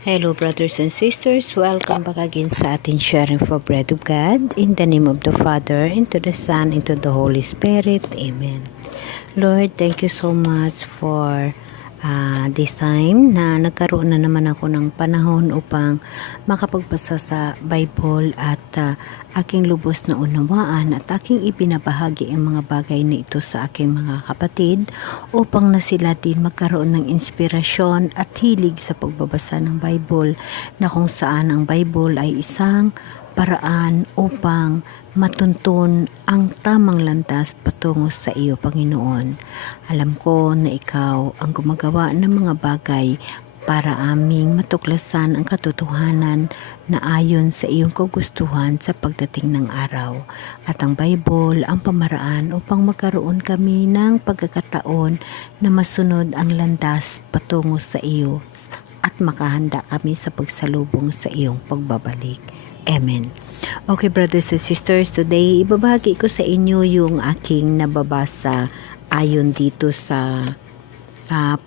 Hello brothers and sisters, welcome back again sa ating sharing for bread of God. In the name of the Father, into the Son, into the Holy Spirit. Amen. Lord, thank you so much for this time na nagkaroon na naman ako ng panahon upang makapagbasa sa Bible at aking lubos na unawaan at aking ibinabahagi ang mga bagay na ito sa aking mga kapatid upang na sila din magkaroon ng inspirasyon at hilig sa pagbabasa ng Bible, na kung saan ang Bible ay isang paraan upang matuntun ang tamang landas patungo sa iyo, Panginoon. Alam ko na ikaw ang gumagawa ng mga bagay para aming matuklasan ang katotohanan na ayon sa iyong kagustuhan sa pagdating ng araw. At ang Bible ang pamaraan upang magkaroon kami ng pagkakataon na masunod ang landas patungo sa iyo at makahanda kami sa pagsalubong sa iyong pagbabalik. Amen. Okay brothers and sisters, today ibabahagi ko sa inyo yung aking nababasa ayon dito sa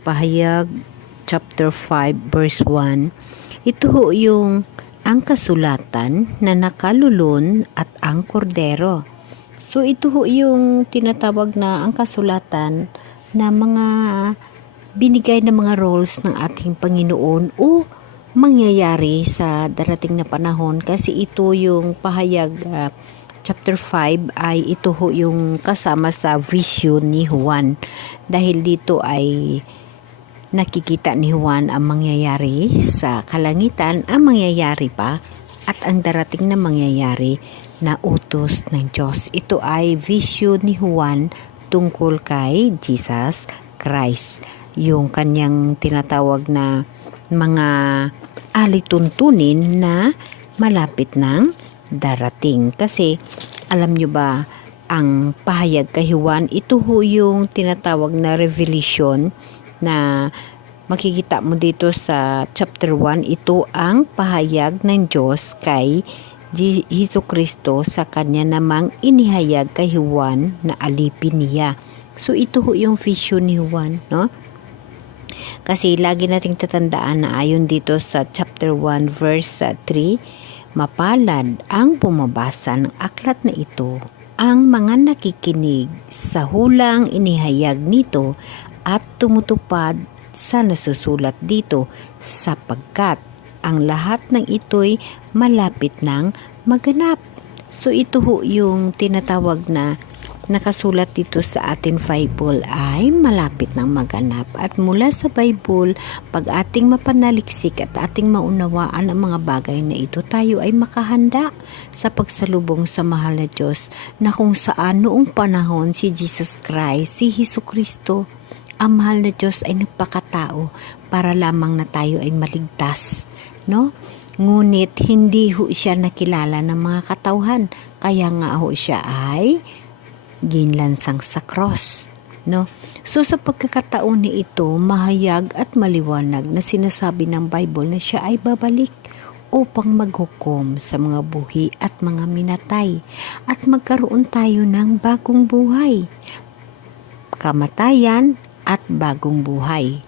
Pahayag chapter 5 verse 1. Ito ho yung ang kasulatan na nakalulun at ang kordero. So ito ho yung tinatawag na ang kasulatan na mga binigay na mga roles ng ating Panginoon o mangyayari sa darating na panahon, kasi ito yung Pahayag chapter 5 ay ito ho yung kasama sa vision ni Juan, dahil dito ay nakikita ni Juan ang mangyayari sa kalangitan, ang mangyayari pa at ang darating na mangyayari na utos ng Diyos. Ito ay vision ni Juan tungkol kay Jesus Christ, yung kanyang tinatawag na mga alituntunin na malapit ng darating. Kasi alam nyo ba, ang pahayag kay Juan, ito ho yung tinatawag na revelation na makikita mo dito sa chapter 1. Ito ang pahayag ng Diyos kay Jesucristo sa kanya namang inihayag kay Juan na alipin niya. So ito ho yung vision ni Juan, no? Kasi lagi nating tatandaan na ayon dito sa chapter 1 verse 3, mapalad ang bumabasa ng aklat na ito, ang mga nakikinig sa hulang inihayag nito at tumutupad sa nasusulat dito, sapagkat ang lahat ng ito'y malapit ng maganap. So ito ho yung tinatawag na nakasulat dito sa ating Bible ay malapit ng maganap. At mula sa Bible, pag ating mapanaliksik at ating maunawaan ang mga bagay na ito, tayo ay makahanda sa pagsalubong sa mahal na Diyos, na kung saan noong panahon si Jesus Christ, si Jesucristo, ang mahal na Diyos ay nagpakatao para lamang na tayo ay maligtas, no? Ngunit hindi ho siya nakilala ng mga katauhan, kaya nga ho siya ay ginlansang sa cross, no? So sa pagkakataon ni ito, mahayag at maliwanag na sinasabi ng Bible na siya ay babalik upang maghukom sa mga buhi at mga minatay, at magkaroon tayo ng bagong buhay, kamatayan at bagong buhay.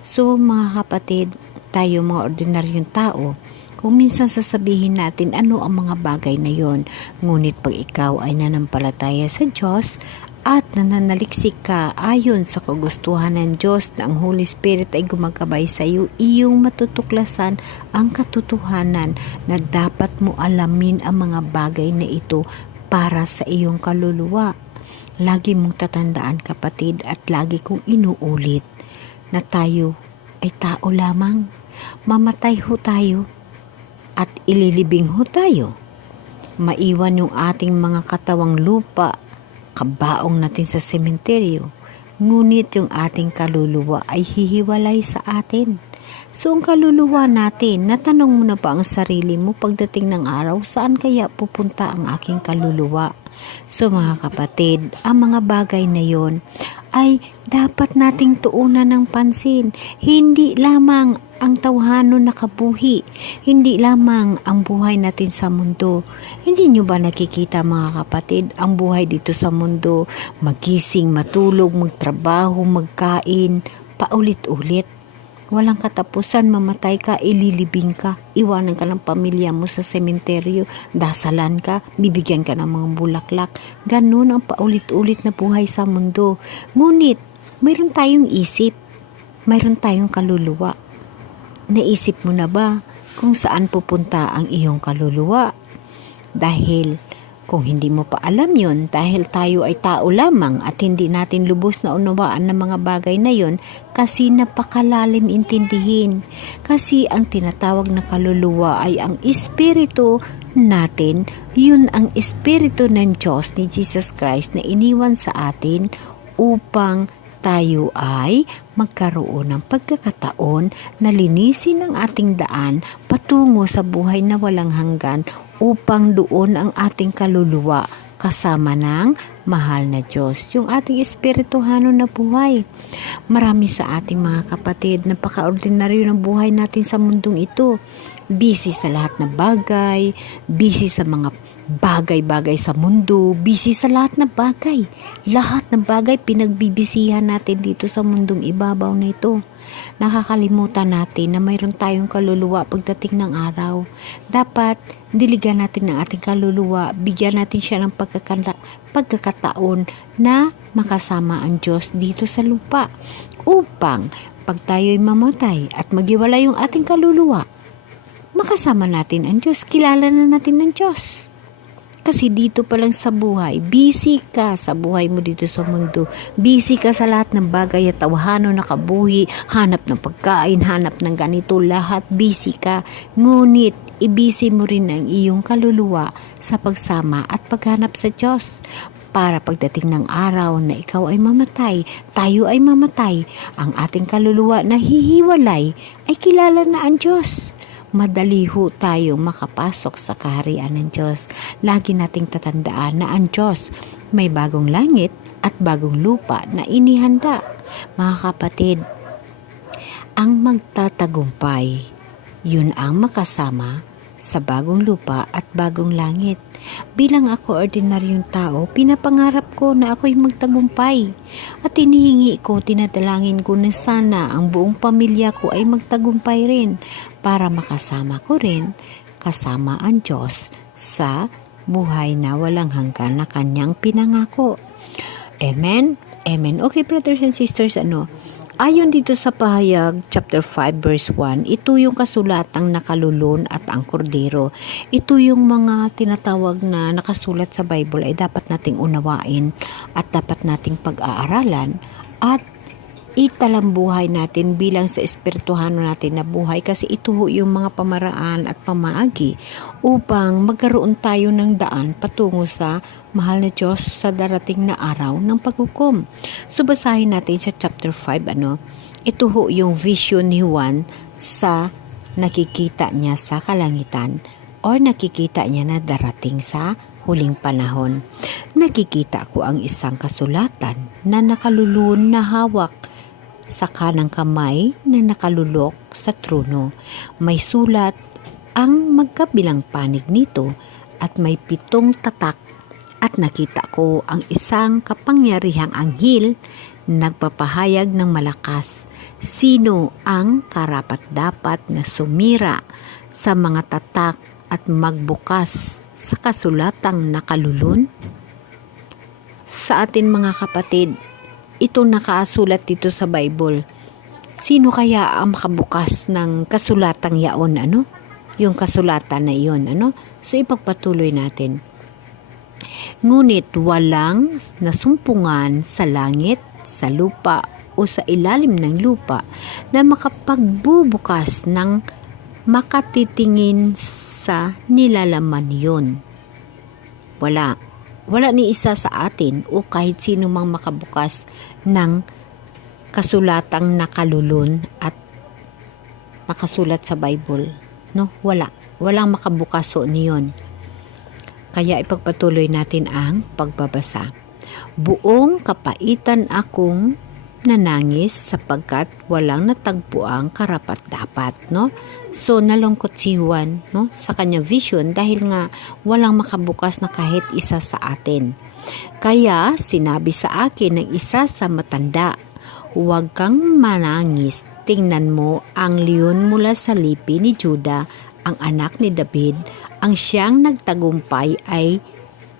So mga kapatid, tayo mga ordinaryong tao, kung minsan sasabihin natin ano ang mga bagay na yon, ngunit pag ikaw ay nanampalataya sa Diyos at nananaliksik ka ayon sa kagustuhan ng Diyos na ang Holy Spirit ay gumagabay sa iyo, iyong matutuklasan ang katotohanan na dapat mo alamin ang mga bagay na ito para sa iyong kaluluwa. Lagi mong tatandaan, kapatid, at lagi kong inuulit na tayo ay tao lamang. Mamatay ho tayo at ililibing ho tayo. Maiwan yung ating mga katawang lupa, kabaong natin sa sementeryo, ngunit yung ating kaluluwa ay hihiwalay sa atin. So ang kaluluwa natin, natanong mo na ba ang sarili mo pagdating ng araw, saan kaya pupunta ang aking kaluluwa? So mga kapatid, ang mga bagay na yon ay dapat nating tuunan ng pansin. Hindi lamang ang tawhano na kabuhi, hindi lamang ang buhay natin sa mundo. Hindi nyo ba nakikita mga kapatid, ang buhay dito sa mundo, magising, matulog, magtrabaho, magkain, paulit-ulit. Walang katapusan, mamatay ka, ililibing ka, iwanan ka ng pamilya mo sa sementeryo, dasalan ka, bibigyan ka ng mga bulaklak. Ganun ang paulit-ulit na buhay sa mundo. Ngunit, mayroon tayong isip, mayroon tayong kaluluwa. Naisip mo na ba kung saan pupunta ang iyong kaluluwa? Dahil kung hindi mo pa alam yon, dahil tayo ay tao lamang at hindi natin lubos na unawaan ng mga bagay na yon, kasi napakalalim intindihin. Kasi ang tinatawag na kaluluwa ay ang espiritu natin, yun ang espiritu ng Diyos ni Jesus Christ na iniwan sa atin upang tayo ay magkaroon ng pagkakataon na linisin ang ating daan patungo sa buhay na walang hanggan upang doon ang ating kaluluwa kasama ng mahal na Diyos, yung ating espirituhano na buhay. Marami sa ating mga kapatid, napaka-ordinaryo ng buhay natin sa mundong ito. Busy sa lahat ng bagay, busy sa mga bagay-bagay sa mundo, busy sa lahat ng bagay. Lahat ng bagay pinagbibisihan natin dito sa mundong ibabaw na ito. Nakakalimutan natin na mayroon tayong kaluluwa pagdating ng araw. Dapat diligan natin ang ating kaluluwa, bigyan natin siya ng pagkakataon na makasama ang Diyos dito sa lupa upang pag tayo'y mamatay at magiwala yung ating kaluluwa, makasama natin ang Diyos, kilala na natin ang Diyos. Kasi dito pa lang sa buhay, busy ka sa buhay mo dito sa mundo. Busy ka sa lahat ng bagay at tawhano na kabuhi, hanap ng pagkain, hanap ng ganito, lahat busy ka. Ngunit, ibisi mo rin ang iyong kaluluwa sa pagsama at paghanap sa Diyos. Para pagdating ng araw na ikaw ay mamatay, tayo ay mamatay, ang ating kaluluwa na hihiwalay ay kilala na ang Diyos. Madali ho tayo makapasok sa kaharian ng Diyos. Lagi nating tatandaan na ang Diyos may bagong langit at bagong lupa na inihanda. Mga kapatid, ang magtatagumpay, yun ang makasama sa bagong lupa at bagong langit. Bilang ako ordinaryong tao, pinapangarap ko na ako'y magtagumpay. At hinihingi ko, tinadalangin ko na sana ang buong pamilya ko ay magtagumpay rin para makasama ko rin kasama ang Diyos sa buhay na walang hanggan na kanyang pinangako. Amen? Amen. Okay, brothers and sisters, ayon dito sa Pahayag chapter 5 verse 1, ito yung kasulatang nakalulun at ang kordero. Ito yung mga tinatawag na nakasulat sa Bible ay dapat nating unawain at dapat nating pag-aaralan at italambuhay natin bilang sa espirituhano natin na buhay, kasi ito yung mga pamaraan at pamaagi upang magkaroon tayo ng daan patungo sa mahal na Diyos sa darating na araw ng paghukom. So basahin natin sa chapter 5, ito yung vision ni Juan sa nakikita niya sa kalangitan or nakikita niya na darating sa huling panahon. Nakikita ko ang isang kasulatan na nakalulun na hawak sa kanang kamay na nakalulok sa trono. May sulat ang magkabilang panig nito at may 7 tatak. At nakita ko ang isang kapangyarihang anghel nagpapahayag ng malakas. Sino ang karapat-dapat na sumira sa mga tatak at magbukas sa kasulatang nakalulun? Sa atin mga kapatid, ito nakasulat dito sa Bible. Sino kaya ang makabukas ng kasulatang yaon, Yung kasulatan na iyon, So ipagpatuloy natin. Ngunit walang nasumpungan sa langit, sa lupa o sa ilalim ng lupa na makapagbubukas ng makatitingin sa nilalaman yon. Wala ni isa sa atin o kahit sino mang makabukas ng kasulatang nakalulun at nakasulat sa Bible. Walang makabukas niyon. Kaya ipagpatuloy natin ang pagbabasa. Buong kapaitan akong nanangis sapagkat walang natagpuang karapat-dapat, So nalungkot si Juan, sa kanyang vision dahil nga walang makabukas na kahit isa sa atin. Kaya sinabi sa akin ng isa sa matanda, huwag kang manangis Tingnan mo, ang leon mula sa lipi ni Juda, ang anak ni David, ang siyang nagtagumpay ay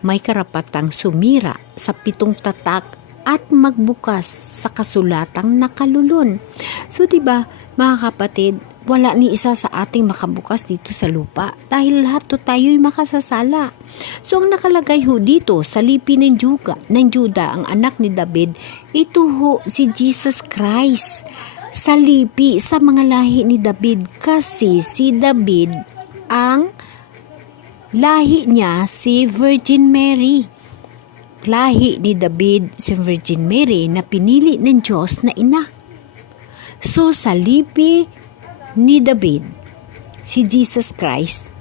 may karapatang sumira sa 7 tatak at magbukas sa kasulatang nakalulun. So, diba, mga kapatid, wala ni isa sa ating makabukas dito sa lupa dahil lahat to tayo'y makasasala. So, ang nakalagay ho dito sa lipi ng Juda, ang anak ni David, ito ho si Jesus Christ. Sa lipi, sa mga lahi ni David, kasi si David, ang lahi niya si Virgin Mary. Lahi ni David si Virgin Mary na pinili ng Diyos na ina. So, sa lipi ni David, si Jesus Christ,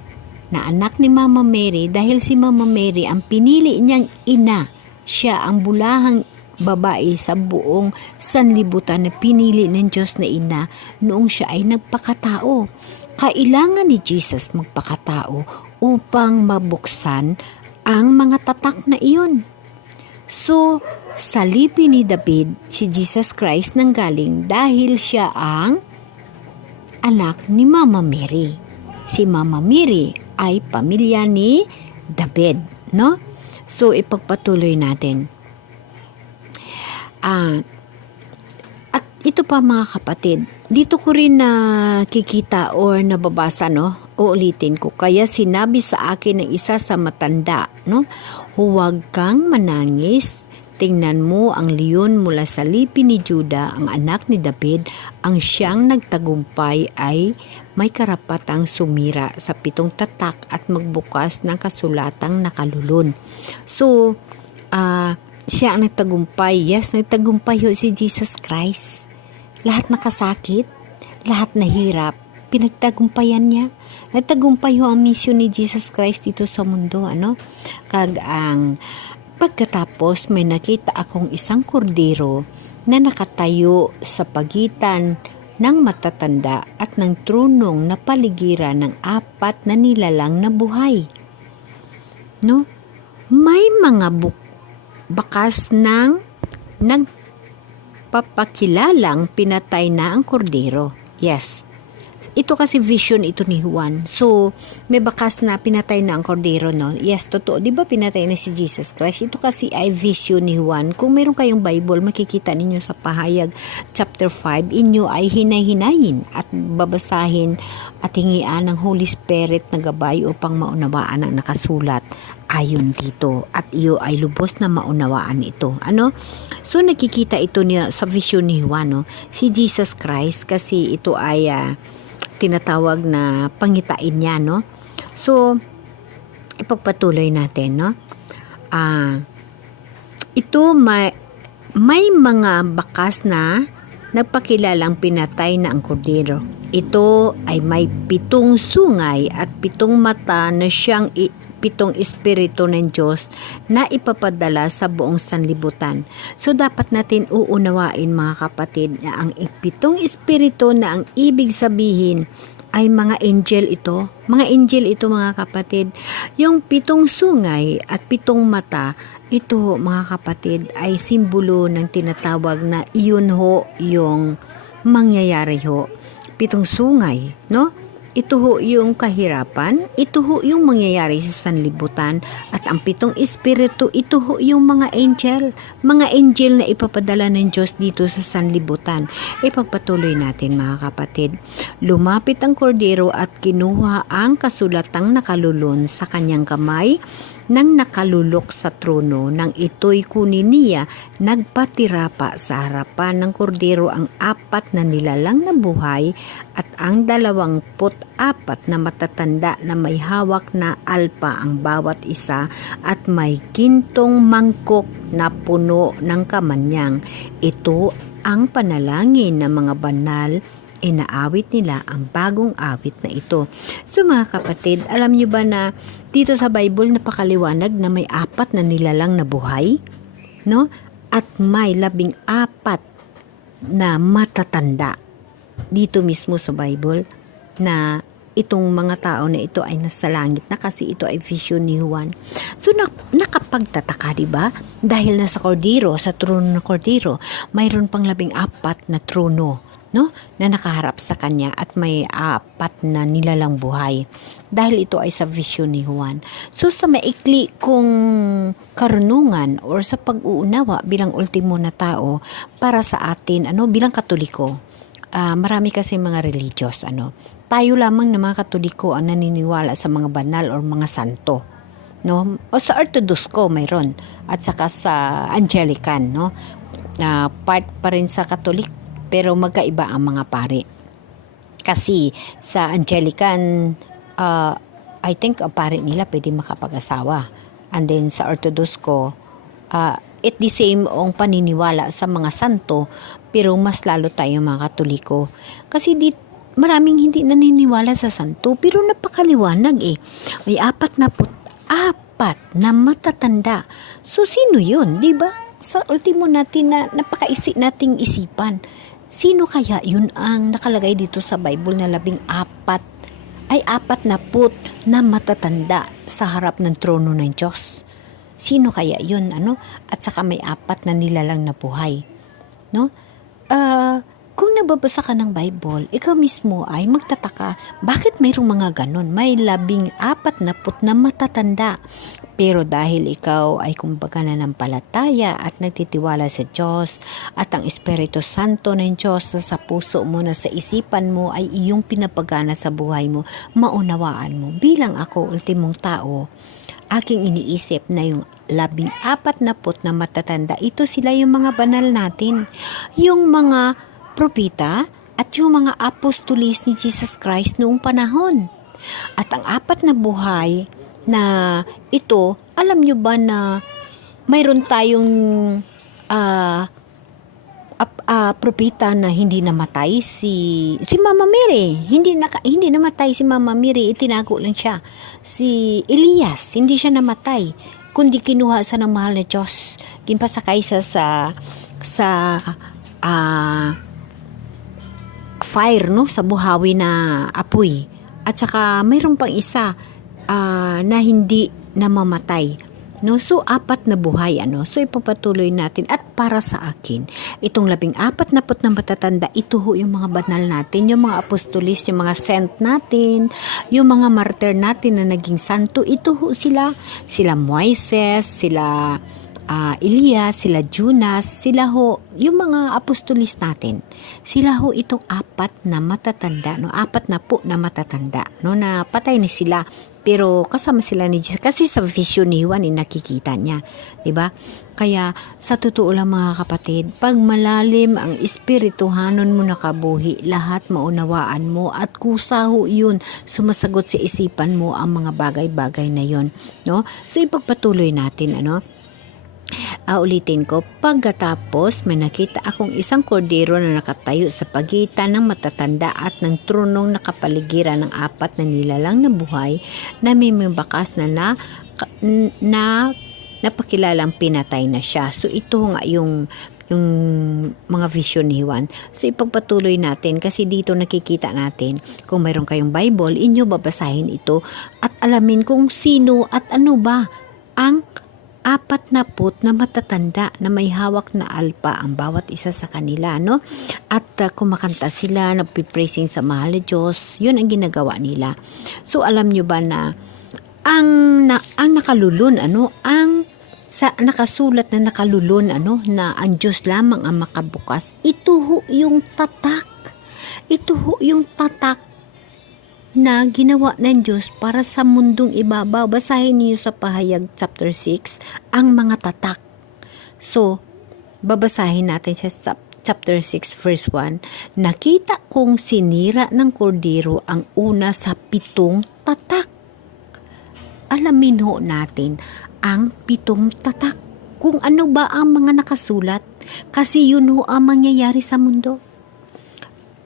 na anak ni Mama Mary, dahil si Mama Mary ang pinili niyang ina, siya ang bulahang babae sa buong sanlibutan na pinili ng Diyos na ina noong siya ay nagpakatao. Kailangan ni Jesus magpakatao upang mabuksan ang mga tatak na iyon. So, sa lipi ni David, si Jesus Christ nanggaling dahil siya ang anak ni Mama Mary. Si Mama Mary ay pamilya ni David, no? So, ipagpatuloy natin. At ito pa mga kapatid, dito ko rin nakikita or nababasa, no? Uulitin ko. Kaya sinabi sa akin ng isa sa matanda, no? Huwag kang manangis. Tingnan mo ang leon mula sa lipi ni Juda, ang anak ni David, ang siyang nagtagumpay ay may karapatang sumira sa 7 tatak at magbukas ng kasulatang nakalulun. So, siya ang nagtagumpay. Yes, nagtagumpay ho si Jesus Christ. Lahat nakasakit, lahat nahirap, pinagtagumpayan niya. Nagtagumpay ho ang misyon ni Jesus Christ dito sa mundo, ano? Pagkatapos may nakita akong isang kordero na nakatayo sa pagitan ng matatanda at ng tronong na paligiran ng 4 na nilalang na buhay. No? May mga bakas ng nagpapakilalang pinatay na ang kordero. Yes. Ito kasi vision ito ni Juan. So, may bakas na pinatay na ang kordero, no? Yes, totoo. Di ba pinatay na si Jesus Christ? Ito kasi ay vision ni Juan. Kung meron kayong Bible, makikita ninyo sa Pahayag chapter 5, inyo ay hinay-hinayin at babasahin at hingian ng Holy Spirit na gabay upang maunawaan ang nakasulat ayon dito. At iyo ay lubos na maunawaan ito. Ano? So, nakikita ito niya sa vision ni Juan, no? Si Jesus Christ, kasi ito ay tinatawag na pangitain niya, no? So, ipagpatuloy natin, no? Ito may mga bakas na nagpakilalang pinatay na ang kordero. Ito ay may 7 sungay at 7 mata na siyang 7 espiritu ng Diyos na ipapadala sa buong sanlibutan. So, dapat natin uunawain mga kapatid na ang 7 espiritu na ang ibig sabihin ay mga angel ito. Mga angel ito mga kapatid. Yung 7 sungay at 7 mata, ito mga kapatid ay simbolo ng tinatawag na iyon ho yung mangyayari ho. 7 sungay, no? Ito ho yung kahirapan, ito ho yung mangyayari sa sanlibutan, at ang 7 espiritu, ito ho yung mga angel na ipapadala ng Diyos dito sa sanlibutan. Ipagpatuloy natin mga kapatid. Lumapit ang kordero at kinuha ang kasulatang nakalulun sa kanyang kamay nang nakalulok sa trono. Nang ito'y kunin niya, nagpatira pa sa harapan ng kordero ang 4 na nilalang na buhay at ang 24 na matatanda na may hawak na alpa ang bawat isa at may gintong mangkok na puno ng kamanyang. Ito ang panalangin ng mga banal. Inaawit nila ang bagong awit na ito. So mga kapatid, alam nyo ba na dito sa Bible napakaliwanag na may 4 na nilalang na buhay, no? At may 14 na matatanda dito mismo sa Bible, na itong mga tao na ito ay nasa langit na, kasi ito ay vision ni Juan. So nakapagtataka, diba? Dahil nasa kordero, sa trono ng kordero, mayroon pang 14 na trono, no, na nakaharap sa kanya at may apat na nilalang buhay. Dahil ito ay sa vision ni Juan. So sa maikli kong karunungan or sa pag-uunawa bilang ultimo na tao para sa atin, bilang Katoliko, marami kasi mga religious, tayo lamang na mga Katoliko ang naniniwala sa mga banal or mga santo, no? O sa Orthodox ko mayroon, at saka sa Anglican, no? Part pa rin sa Katolik, pero magkaiba ang mga pari. Kasi sa Anglican, I think ang pari nila pwede makapag-asawa. And then sa Orthodox ko, it the same ang paniniwala sa mga santo, pero mas lalo tayo mga Katoliko. Kasi maraming hindi naniniwala sa santo, pero napakaliwanag eh. May 44 na matatanda. So sino yun, di ba? Sa ultimo natin na napakaisip nating isipan. Sino kaya yun ang nakalagay dito sa Bible na 14 ay 40 na matatanda sa harap ng trono ng Diyos? Sino kaya yun, At saka may 4 na nilalang na buhay, no? Kung nababasa ka ng Bible, ikaw mismo ay magtataka, bakit mayroong mga ganon? May 14 na matatanda. Pero dahil ikaw ay kumbaga nanampalataya at nagtitiwala sa Diyos at ang Espiritu Santo ng Diyos sa puso mo na sa isipan mo ay iyong pinapagana sa buhay mo, maunawaan mo. Bilang ako, ultimong tao, aking iniisip na yung 14 na matatanda, ito sila yung mga banal natin. Yung mga propeta at yung mga apostolis ni Jesus Christ noong panahon. At ang 4 na buhay na ito, alam nyo ba na mayroon tayong propeta na hindi namatay, si Mama Mary. Hindi namatay si Mama Mary, itinago lang siya. Si Elias, hindi siya namatay, kundi kinuha sa ng mahal na Diyos. Gimpasakay sa fire, no, sa buhawi na apoy. At saka mayroon pang isa na hindi namamatay, no? So 4 na buhay, so ipapatuloy natin. At para sa akin, itong 14 na matatanda, ito ho yung mga banal natin, yung mga apostolis, yung mga saint natin, yung mga martyr natin na naging santo. Ito ho sila Moises, sila Elias, sila Jonas, sila ho, yung mga apostolis natin, sila ho itong 4 na matatanda, no? 40 na matatanda, no? Na patay na sila, pero kasama sila ni Jesus. Kasi sa vision ni Juan, nakikita niya, diba? Kaya, sa totoo lang mga kapatid, pag malalim ang espirituhanon mo nakabuhi, lahat maunawaan mo, at kusa ho yun, sumasagot sa isipan mo ang mga bagay-bagay na yon, no? So, ipagpatuloy natin, ulitin ko, pagkatapos may nakita akong isang kordero na nakatayo sa pagitan ng matatanda at ng tronong nakapaligiran ng 4 na nilalang na buhay na may bakas na napakilalang pinatay na siya. So ito nga yung mga vision ni Juan. So ipagpatuloy natin kasi dito nakikita natin, kung mayroon kayong Bible, inyo babasahin ito at alamin kung sino at ano ba ang 40 na matatanda na may hawak na alpa ang bawat isa sa kanila, no? At kumakanta sila, nagpipraising sa mahal na Diyos. Yun ang ginagawa nila. So alam nyo ba na ang nakalulun, ang sa nakasulat na nakalulun, na ang Diyos lamang ang makabukas, ito ho yung tatak. Ito ho yung tatak na ginawa ng Diyos para sa mundong ibabaw. Basahin niyo sa Pahayag chapter 6 ang mga tatak. So, babasahin natin sa chapter 6 verse 1. Nakita kong sinira ng kordero ang una sa 7 tatak. Alamin ho natin ang 7 tatak. Kung ano ba ang mga nakasulat. Kasi yun ho ang mangyayari sa mundo.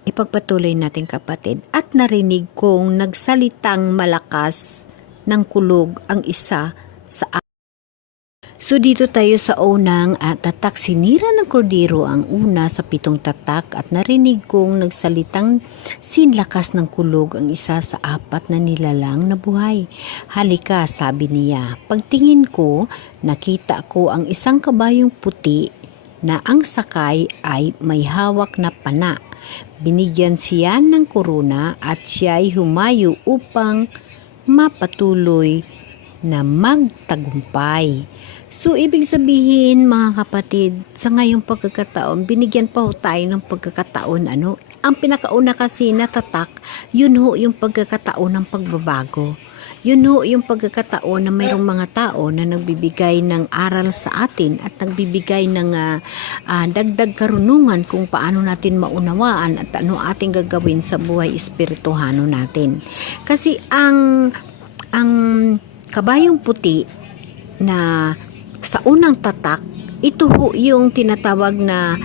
Ipagpatuloy natin kapatid. At narinig kong nagsalitang malakas ng kulog ang isa sa So dito tayo sa unang tatak. Sinira ng kordero ang una sa 7 tatak at narinig kong nagsalitang sinlakas ng kulog ang isa sa 4 na nilalang na buhay. Halika, sabi niya. Pagtingin ko, nakita ko ang isang kabayong puti na ang sakay ay may hawak na pana. Binigyan siya ng korona at siya'y humayo upang mapatuloy na magtagumpay. So, ibig sabihin mga kapatid, sa ngayong pagkakataon, binigyan pa ho tayo ng pagkakataon, ang pinakauna kasi na tatak, yun ho yung pagkakataon ng pagbabago. Yun ho yung pagkakataon na mayroong mga tao na nagbibigay ng aral sa atin at nagbibigay ng dagdag karunungan kung paano natin maunawaan at ano ating gagawin sa buhay espirituhano natin. Kasi ang kabayong puti na sa unang tatak, ito ho yung tinatawag na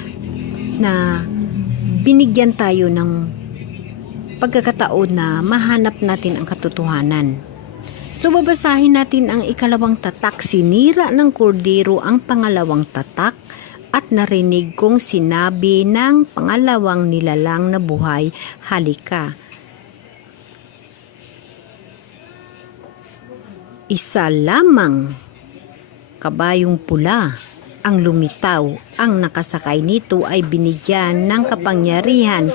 binigyan tayo ng pagkakataon na mahanap natin ang katotohanan. So, babasahin natin ang ikalawang tatak. Sinira ng kordero ang pangalawang tatak at narinig kong sinabi ng pangalawang nilalang na buhay, halika. Isa lamang kabayong pula ang lumitaw. Ang nakasakay nito ay binigyan ng kapangyarihan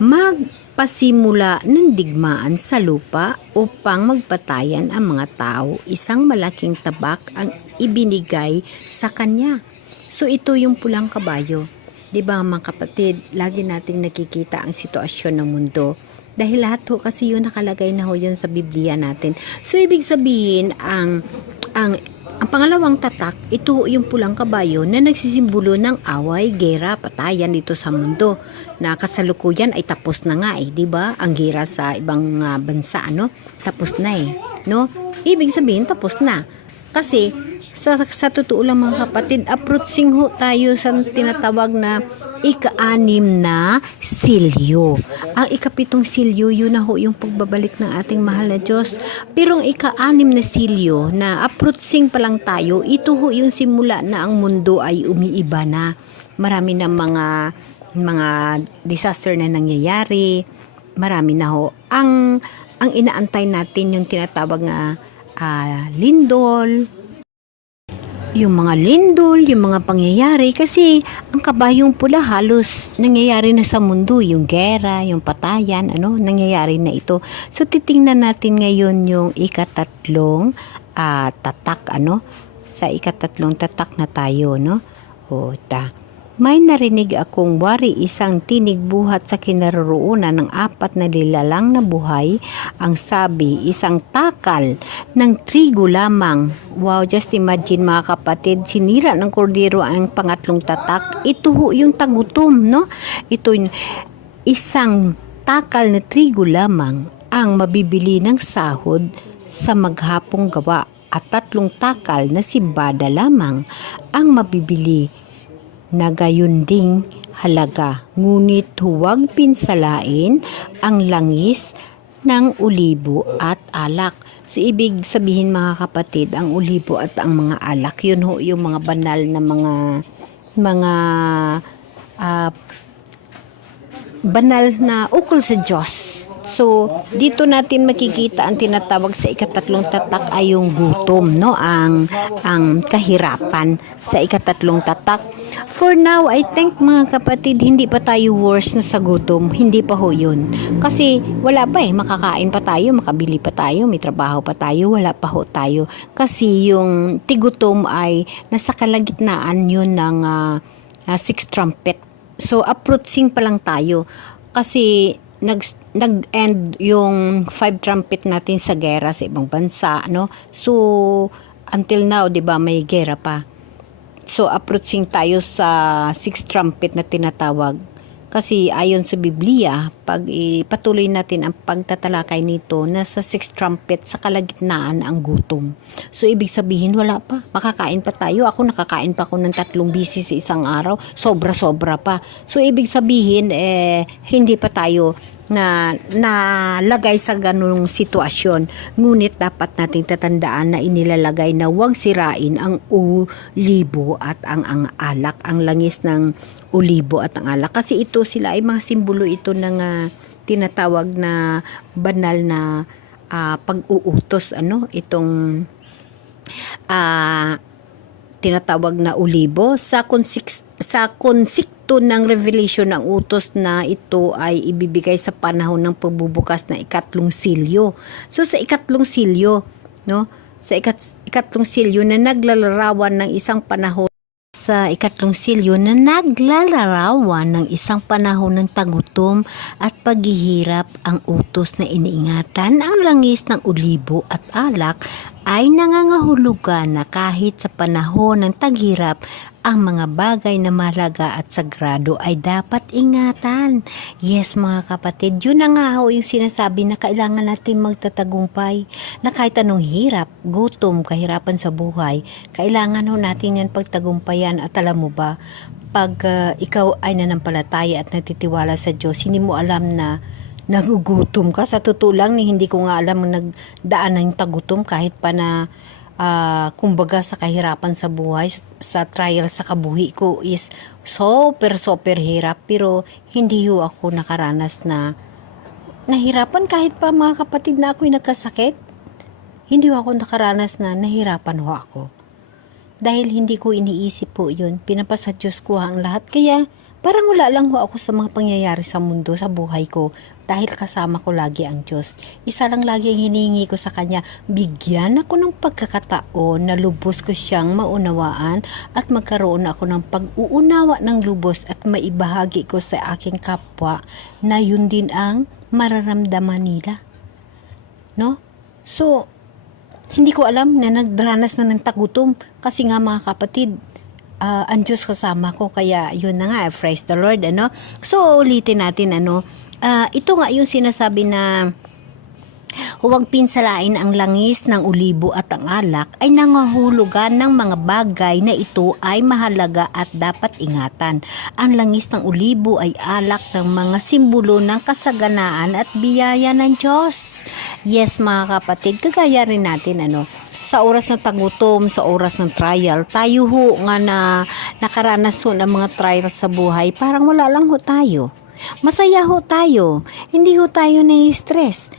magpasimula ng digmaan sa lupa upang magpatayan ang mga tao. Isang malaking tabak ang ibinigay sa kanya. So ito yung pulang kabayo. 'Di ba mga kapatid, lagi nating nakikita ang sitwasyon ng mundo. Dahil lahat ho kasi yun nakalagay na ho yun sa Biblia natin. So ibig sabihin ang pangalawang tatak, ito yung pulang kabayo na nagsisimbolo ng away, gera, patayan dito sa mundo. Na kasalukuyan ay tapos na nga di ba? Ang gera sa ibang bansa, tapos na no? Ibig sabihin, tapos na. Kasi, sa totoo lang mga kapatid, approaching ho tayo sa tinatawag na ika-6 na silyo. Ang ika-7 silyo, yun na ho yung pagbabalik ng ating mahal na Diyos. Pero ang ika-6 na silyo na approaching pa lang tayo, ito ho yung simula na ang mundo ay umiiba na. Marami na mga disaster na nangyayari. Marami na ho. Ang inaantay natin yung tinatawag na lindol, yung mga pangyayari kasi ang kabayong pula halos nangyayari na sa mundo, yung gera, yung patayan, nangyayari na ito. So titingnan natin ngayon yung ikatatlong tatak, sa ikatatlong tatak na tayo, May narinig akong wari, isang tinig buhat sa kinaroroonan ng 4 na nilalang na buhay. Ang sabi, isang takal ng trigo lamang. Wow, just imagine mga kapatid, sinira ng kordero ang pangatlong tatak. Ito ho yung tagutom, Ito isang takal na trigo lamang ang mabibili ng sahod sa maghapong gawa at 3 takal na simbada lamang ang mabibili na gayon ding halaga, ngunit huwag pinsalain ang langis ng olibo at alak. So, ibig sabihin mga kapatid, ang olibo at ang mga alak, yun ho yung mga banal na mga banal na ukol sa Diyos. So, dito natin makikita ang tinatawag sa ikatatlong tatak ay yung gutom, ang kahirapan sa ikatatlong tatak. For now, I think mga kapatid, hindi pa tayo worse na sa gutom. Hindi pa ho yun. Kasi wala pa makakain pa tayo, makabili pa tayo, may trabaho pa tayo, wala pa ho tayo. Kasi yung tigutom ay nasa kalagitnaan yun ng 6 trumpet. So, approaching pa lang tayo. Kasi nag-end yung 5 trumpet natin sa gera sa ibang bansa, So, until now, 'di ba, may gera pa. So, approaching tayo sa 6 trumpet na tinatawag. Kasi ayon sa Biblia, pag ipatuloy natin ang pagtatalakay nito, nasa 6 trumpet sa kalagitnaan ang gutom. So, ibig sabihin, wala pa. Makakain pa tayo. Ako, nakakain pa ako ng 3 bisis sa isang araw. Sobra-sobra pa. So, ibig sabihin, hindi pa tayo na nalagay sa ganung sitwasyon. Ngunit dapat nating tatandaan na inilalagay na huwag sirain ang olibo at ang alak, ang langis ng olibo at ang alak. Kasi ito sila ay mga simbolo ito ng tinatawag na banal na pag-uutos. Itong tinatawag na olibo sa konsikto ito ng revelation ng utos na ito ay ibibigay sa panahon ng pagbubukas ng ikatlong silyo. So sa ikatlong silyo, no? Sa ikatlong silyo na naglalarawan ng isang panahon sa ikatlong silyo na naglalarawan ng isang panahon ng tagutom at paghihirap, ang utos na iniingatan ang langis ng olibo at alak ay nangangahulugan na kahit sa panahon ng taghirap, ang mga bagay na mahalaga at sagrado ay dapat ingatan. Yes mga kapatid, yun na nga ho yung sinasabi na kailangan natin magtatagumpay. Na kahit anong hirap, gutom, kahirapan sa buhay, kailangan ho natin yan pagtagumpayan. At alam mo ba, pag ikaw ay nanampalataya at natitiwala sa Diyos, hindi mo alam na nagugutom ka. Sa totoo lang, hindi ko nga alam nagdaan ng tagutom kahit pa na kumbaga sa kahirapan sa buhay, sa trial sa kabuhi ko is super hirap, pero hindi ho ako nakaranas na nahirapan kahit pa mga kapatid na ako'y nagkasakit. Hindi ho ako nakaranas na nahirapan ho ako. Dahil hindi ko iniisip po yun, pinapasa Diyos ko ang lahat. Kaya parang wala lang ho ako sa mga pangyayari sa mundo, sa buhay ko. Dahil kasama ko lagi ang Diyos. Isa lang lagi ang hinihingi ko sa Kanya, bigyan ako ng pagkakataon na lubos ko siyang maunawaan at magkaroon ako ng pag-uunawa ng lubos at maibahagi ko sa aking kapwa na yun din ang mararamdaman nila. No? So, hindi ko alam na nagranas na ng tagutom kasi nga mga kapatid, ang Diyos kasama ko, kaya yun na nga, praise the Lord, ano. So ulitin natin, ito nga yung sinasabi na huwag pinsalain ang langis ng olibo at ang alak ay nangahulugan ng mga bagay na ito ay mahalaga at dapat ingatan. Ang langis ng olibo ay alak ng mga simbolo ng kasaganaan at biyaya ng Diyos. Yes mga kapatid, kagaya rin natin sa oras ng tagutom, sa oras ng trial, tayo ho nga na nakaranas ho ng mga trials sa buhay, parang wala lang ho tayo. Masaya ho tayo, hindi ho tayo na-stress.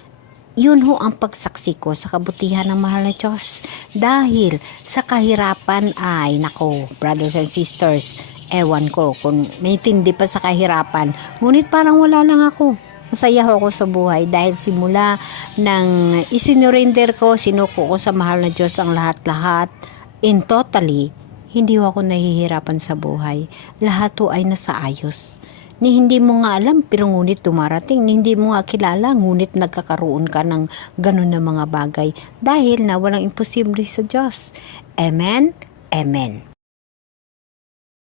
Yun ho ang pagsaksi ko sa kabutihan ng mahal na Diyos. Dahil sa kahirapan ay, nako, brothers and sisters, ewan ko kung naitindi pa sa kahirapan, ngunit parang wala lang ako. Masaya ho ako sa buhay dahil simula nang isinurrender ko, sinuko ko sa mahal na Diyos ang lahat-lahat, in totally, hindi ho ako nahihirapan sa buhay. Lahat ho ay nasa ayos. Ni hindi mo nga alam, pero ngunit dumarating. Ni hindi mo nga kilala, ngunit nagkakaroon ka ng ganun na mga bagay. Dahil na walang imposible sa Diyos. Amen? Amen.